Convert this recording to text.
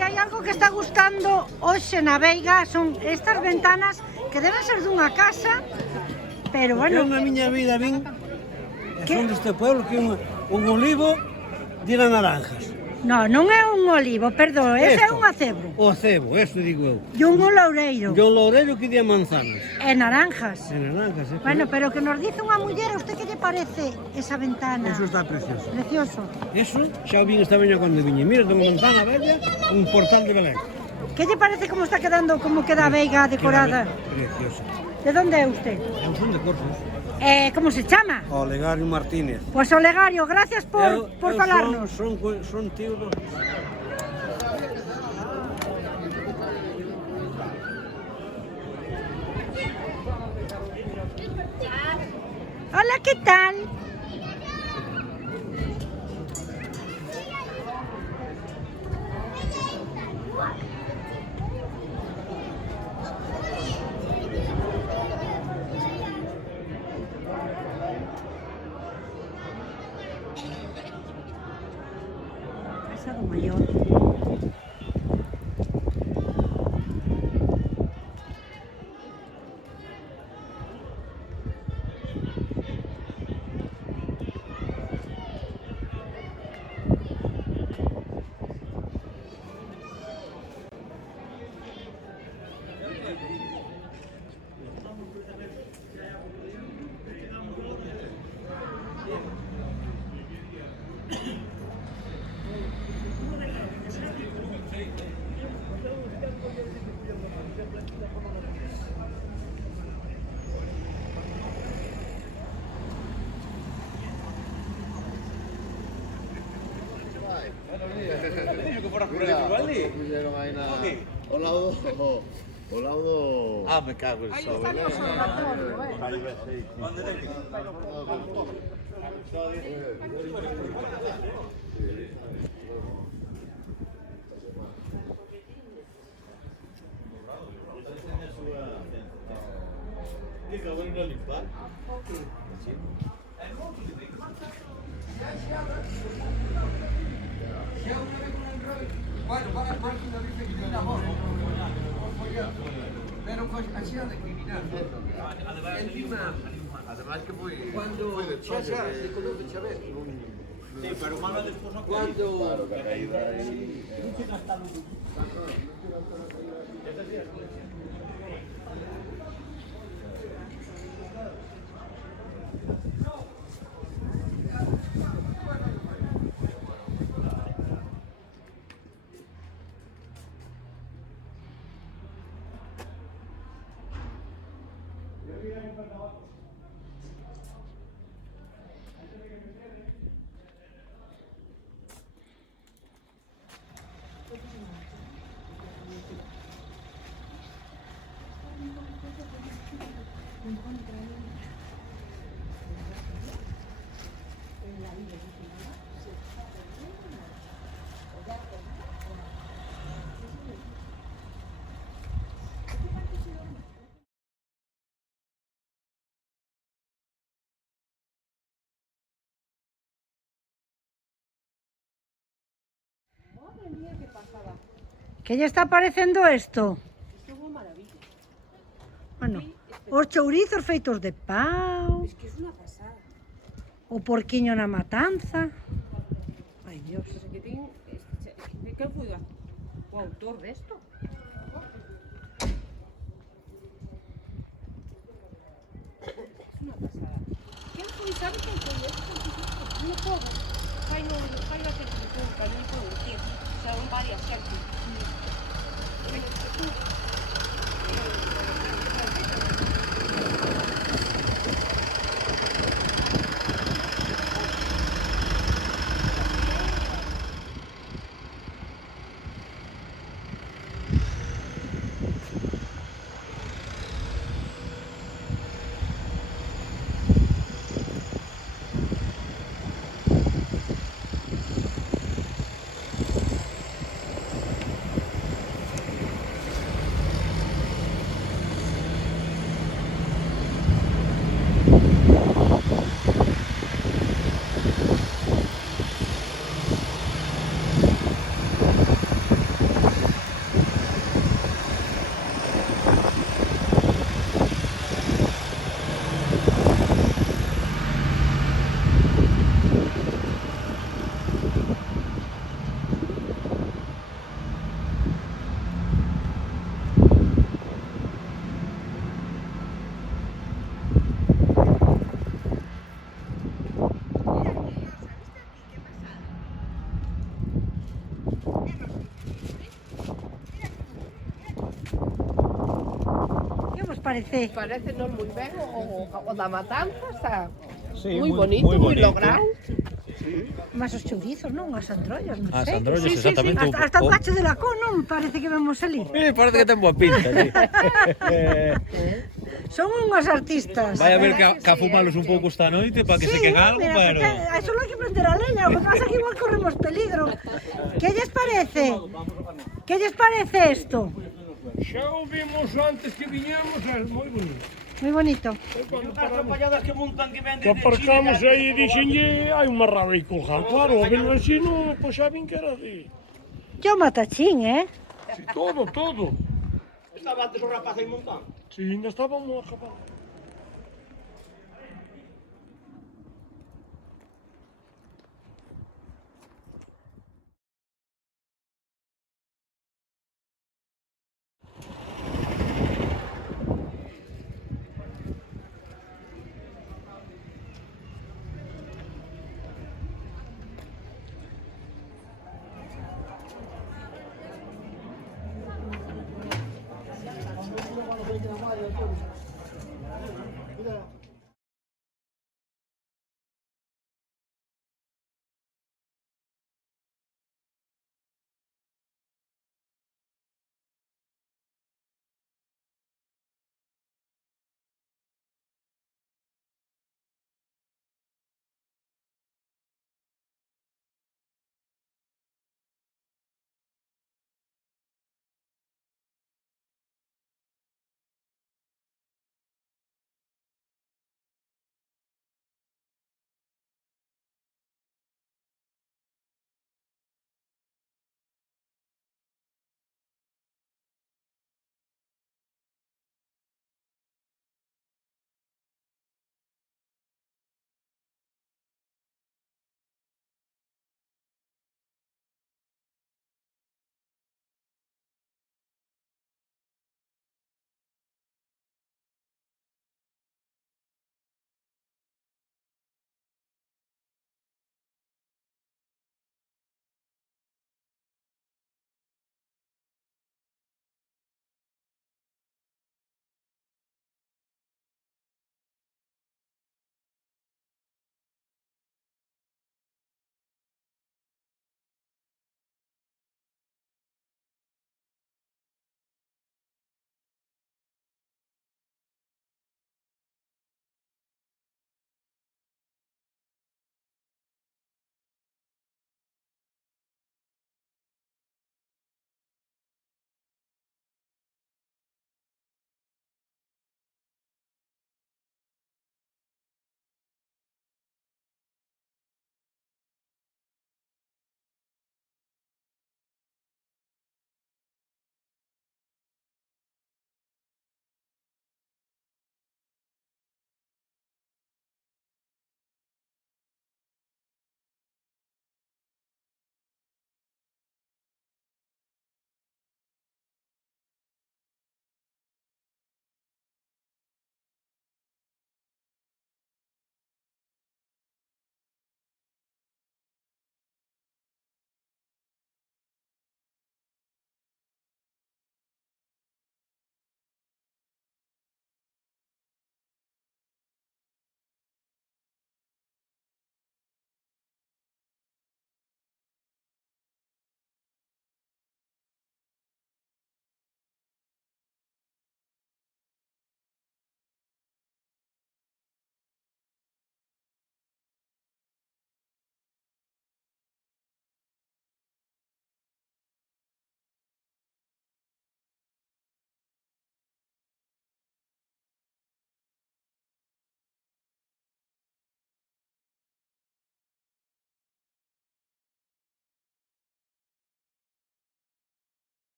Si hai algo que está gustando hoxe na Veiga son estas ventanas que deben ser dunha casa, pero bueno... Eu na miña vida vin, son deste pueblo, que un olivo dira naranjas. No, non é un olivo, perdón, ese é Esto. un acebro. O cebo, eso digo eu. E un loureiro. E o loureiro que día manzanas. E naranjas. E naranjas, Bueno, pero que nos dice unha muller, a usted que lle parece esa ventana? Eso está precioso. Precioso. Eso xa o vin esta mañá cando viñe. Mira, ten unha manzana bella, un portal de Belén. Que lle parece como está quedando, como queda a Veiga decorada? Precioso. De onde é usted? Eu son de Corfos. Como se chama? Olegario Martínez. Pois Olegario, gracias por falarnos. Son tío do... Hola, que tal? Casa do Maior. O laudo... Ah, me cago en eso. ¿Qué cabrón no limpar? Bueno, para el máquina dice que tiene amor. Pero ha sido de criminal. Encima, Además que fui... cuando fui de choque. se conoce Chávez. Sí, pero malo después no. Cuando... Claro, que ha caído ahí... Que lle está parecendo isto? Isto é unha maravilla. Bueno, os chourizos feitos de pau, Es que es una pasada. o porquiño na matanza. Ai, Dios. O sea, que ten... De que foi o autor desto? Es una pasada. Quen foi, sabe quen foi esto? No pobo. Fai a televisión, para non podo decir. Son varias xentes. parece? Parece non moi ben o da matanza, está Sí, moi moi- bonito, moi moi bonito. logrado. Mas os chourizos, non? As androllas, non As sei. androllas, exactamente. Hasta un cacho de lacón, non? Parece que vemos ali. Parece que ten boa pinta, sí. Son unhos artistas. Vai a ver que a fumalos un pouco esta noite para que se quegue algo, mira, pero... solo hai que prender a leña, o que pasa que igual corremos peligro. Que lles parece? Que lles parece isto? Xa o vimos antes que viñemos, é moi bonito. Moi bonito. Que aparcamos aí e dixenlle, hai unha raba aí colgada. Claro, o velo así non, pois xa vin que era así. Yo matachín, Sí, todo, todo. Estaba antes o rapaz aí montando. Sí, ainda estábamos acabando.